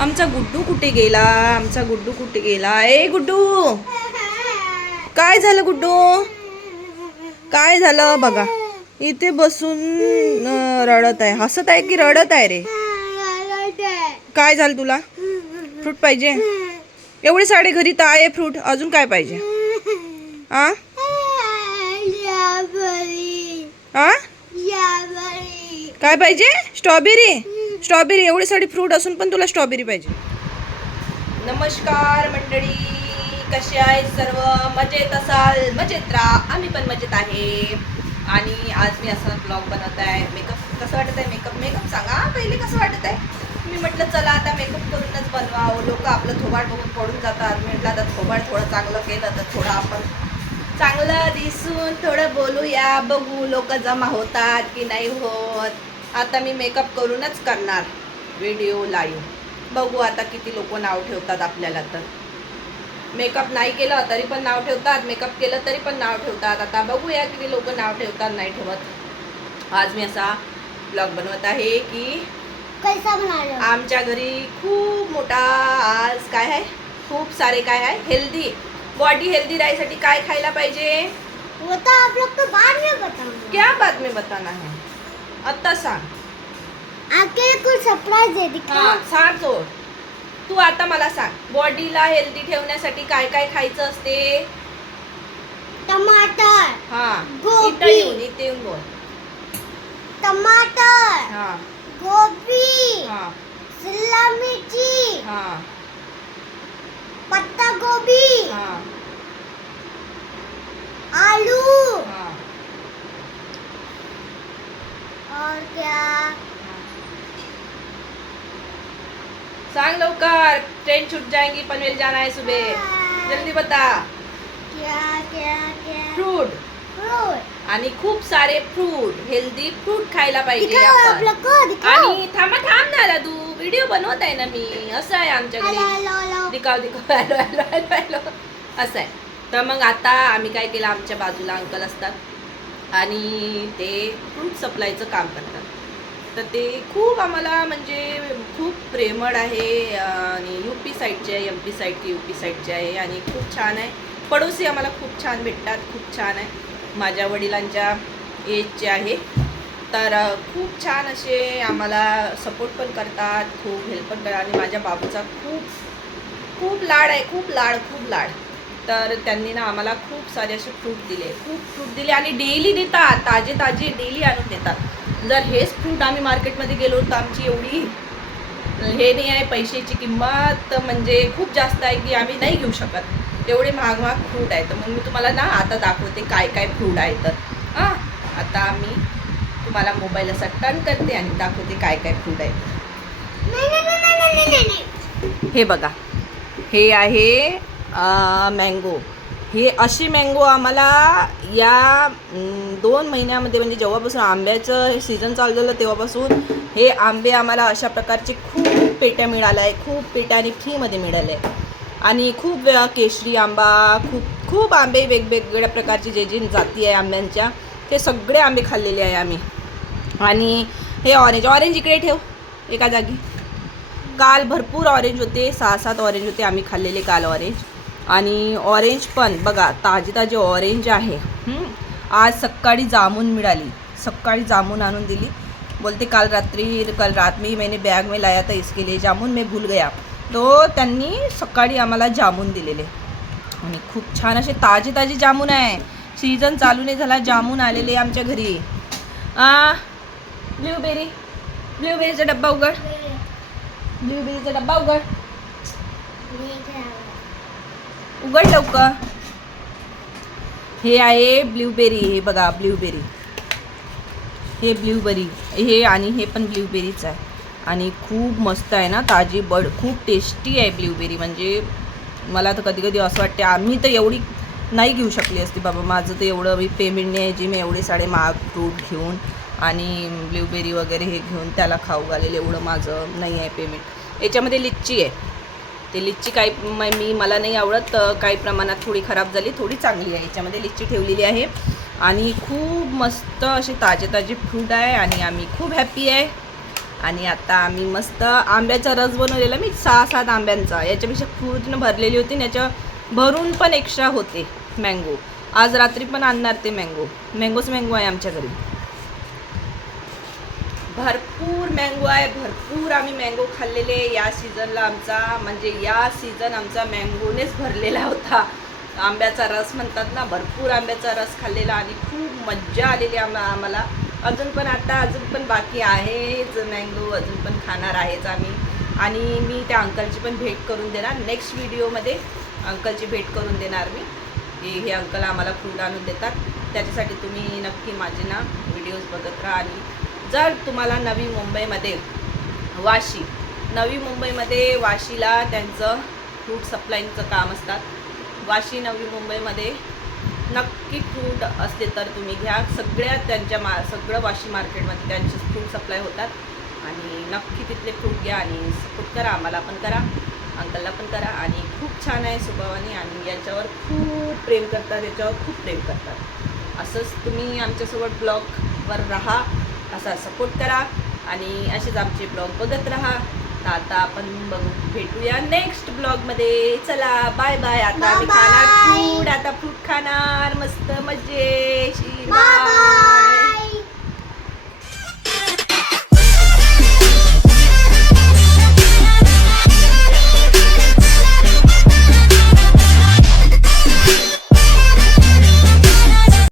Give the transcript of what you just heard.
आमचा गुड्डू कुठे गेला? आमचा गुड्डू कुठे गेला? ए गुड्डू, काय झालं गुड्डू? काय झालं बघा, इथे बसून रडत आहे. हसत आहे की रडत आहे रे? काय झालं तुला? फ्रूट पाहिजे? एवढे सारे घरी तर आहे फ्रूट, अजून काय पाहिजे? आ आ काय पाहिजे? स्ट्रॉबेरी? स्ट्रॉबेरी? एवढे सारे फ्रूट असून पण तुला स्ट्रॉबेरी पाहिजे? नमस्कार मंडळी, कसे आहे सर्व? मजेत असाल? मजेत राहा, आम्ही पण मजेत आहे. आणि आज मी असा ब्लॉग बनवत आहे. मेकअप कसं वाटत आहे? मेकअप सांगा पहिले, कसं वाटत आहे? मी म्हटलं चला आता मेकअप करूनच बनवावं. लोक आपलं थोबाड बघून पडून जातात. मी म्हटलं आता थोबाड थोडं चांगलं केलं तर थोडं आपण चांगलं दिसून थोडं बोलूया, बघू लोक जमा होतात की नाही होत. आता मी मेकअप करूनच करणार व्हिडिओ लाईव्ह. बघू आता किती लोक नाव ठेवतात आपल्याला. तर मेकअप नाही केलं तरी पण नाव ठेवतात, मेकअप केलं तरी पण नाव ठेवतात. आता बघूया किती लोक नाव ठेवतात नाही ठेवत. आज मी असा ब्लॉग बनवत आहे की आमच्या घरी खूप मोठा आज काय आहे, खूप सारे काय आहे, हेल्दी बॉडी हेल्दी राहण्यासाठी काय खायला पाहिजे वो तो आप लोग को बाद में बताऊंगा. क्या बाद में बताना है? आता सांग. आके कुछ सरप्राइज दे दिखा. हा सांग तू आता मला सांग, बॉडीला हेल्दी ठेवण्यासाठी काय काय खायचं असते? टमाटर, हा गोबी. इथे येऊन बोल. टमाटर, हा गोभी, हा शिमला मिर्ची, हा पत्ता गोभी, हा आलू हा और क्या? सांग लवकर, ट्रेन छूट जाएंगी, पनवेल जाना है सुबह, जल्दी बता. क्या क्या क्या? Fruit fruit. आणि खूप सारे फ्रूट, हेल्दी फ्रूट खायला पाहिजे दिखाओ आप आपण. लोग को, दिखाओ. आणि थांब ना तू, व्हिडिओ बनवत आहे ना मी. असं आहे आमच्या हेलो घरी. Hello hello. दिखाव हॅलो असं आहे. तर मग आता आम्ही काय केलं, आमच्या बाजूला अंकल असतात आणि ते फ्रूट सप्लायचं काम करतात. तर ते खूप आम्हाला म्हणजे खूप प्रेमळ आहे आणि UP साईडचे आहे, MP साईड की UP साईडचे आहे आणि खूप छान आहे. पडोसी आम्हाला खूप छान भेटतात, खूप छान आहे. माझ्या वडिलांच्या एजचे आहे, तर खूप छान असे आम्हाला सपोर्ट पण करतात, खूप हेल्प पण करतात. आणि माझ्या बाबूचा खूप लाड आहे, खूप लाड. तर त्यांनी ना आम्हाला खूप सारे असे खूप फ्रूट दिले आणि डेली देतात, ताजे डेली आणून देतात. जर हेच फ्रूट आम्ही मार्केटमध्ये गेलो तर आमची एवढी हे नाही आहे, पैशाची किंमत म्हणजे खूप जास्त आहे की आम्ही नाही घेऊ शकत. एवढे महाग फ्रूट आहे. तर मग मी तुम्हाला ना आता दाखवते काय काय फ्रूट आहे. तर आता मी तुम्हाला मोबाईल असा टर्न करते आणि दाखवते काय काय फ्रूट आहे. हे बघा, हे आहे मँगो. हे अशी मँगो आम्हाला या 2 महिन्यामध्ये म्हणजे जेव्हापासून आंब्याचं हे सीझन चालू झालं तेव्हापासून हे आंबे आम्हाला अशा प्रकारचे खूप पेट्या मिळाल्या आहे, खूप पेट्या आणि फ्रीमध्ये मिळाले आहे. आणि खूप वेळा केशरी आंबा, खूप आंबे वेगवेगळ्या प्रकारचे जे जाती आहे आंब्यांच्या, ते सगळे आंबे खाल्लेले आहे आम्ही. आणि हे ऑरेंज इकडे ठेव एका जागी. काल भरपूर ऑरेंज होते, 6-7 ऑरेंज होते आम्ही खाल्लेले काल ऑरेंज. आणि ऑरेंज पण बघा, ताजे ऑरेंज आहे. आज सकाळी जामून मिळाली, सकाळी जामून आणून दिली. बोलते कल रात में मैंने बैग में लाया था इसके लिए जामून, मैं भूल गया. तो त्यांनी सकाळी आम्हाला जामून दिलेले आणि खूप छान असे ताजे जामून आहे. सीझन चालू नाही झाला, जामून आलेले आमच्या घरी. ब्ल्यूबेरीचा डब्बा उघड, ब्ल्यूबेरीचा डब्बा उघड लवकर. हे आहे ब्ल्यूबेरी. हे बघा ब्ल्यूबेरी, हे ब्ल्यूबेरी हे आणि हे पण ब्ल्यूबेरीच आहे. आणि खूप मस्त आहे ना, ताजी खूप टेस्टी आहे ब्ल्यूबेरी. म्हणजे मला तर कधी असं वाटते आम्ही तर एवढी नाही घेऊ शकली असती बाबा. माझं तर एवढं पेमेंट नाही आहे जी मी एवढे सारे महाग फ्रूट घेऊन आणि ब्ल्यूबेरी वगैरे हे घेऊन त्याला खाऊ घालेलं, एवढं माझं नाही आहे पेमेंट. याच्यामध्ये लिच्ची आहे. ते लिच्ची काही मला नाही आवडत, काही प्रमाणात थोडी खराब झाली, थोडी चांगली आहे. याच्यामध्ये लिच्ची ठेवलेली आहे आणि खूप मस्त असे ताजे फ्रूट आहे आणि आम्ही खूप हॅप्पी आहे. आणि आता आम्ही मस्त आंब्याचा रस बनवलेला मी 6-7 आंब्यांचा, याच्यापेक्षा पूर्ण भरलेली होती आणि याच्या भरून पण एक्स्ट्रा होते मँगो. आज रात्री पण आणणार ते मँगोच मँगो आहे आमच्या घरी. भरपूर मँगो आहे, भरपूर आम्ही मँगो खाल्लेले या सीझनला. आमचा म्हणजे या सीझन आमचा मँगोनेच भरलेला होता. आंब्याचा रस म्हणतात ना, भरपूर आंब्याचा रस खाल्लेला आणि खूप मज्जा आलेली आम्हाला. अजून पण बाकी आहेच मँगो, अजून पण खाणार आहेच आम्ही. आणि मी त्या अंकलची पण भेट करून देणार नेक्स्ट व्हिडिओमध्ये. अंकलची भेट करून देणार मी, की हे अंकल आम्हाला फ्रूट आणून देतात. त्याच्यासाठी तुम्ही नक्की माझे ना व्हिडिओज बघत राहा. आणि जर तुम्हाला नवी मुंबईमध्ये वाशीला त्यांचं फ्रूट सप्लायचं काम असतात. नवी मुंबईमध्ये नक्की फ्रूट असले तर तुम्ही घ्या. सगळं वाशी मार्केटमध्ये त्यांचे फ्रूट सप्लाय होतात. आणि नक्की तिथले फ्रूट घ्या आणि सपोर्ट करा. आम्हाला पण करा, अंकलला पण करा. आणि खूप छान आहे स्वभावाने आणि याच्यावर खूप प्रेम करतात. असंच तुम्ही आमच्यासोबत ब्लॉगवर राहा, असा सपोर्ट करा आणि असेच आमचे ब्लॉग बघत राहा. तर आता आपण भेटूया नेक्स्ट ब्लॉगमध्ये. चला बाय बाय. आता आम्ही खाणार फ्रूट, फ्रूट खाणार मस्त मजेशीर. बाय.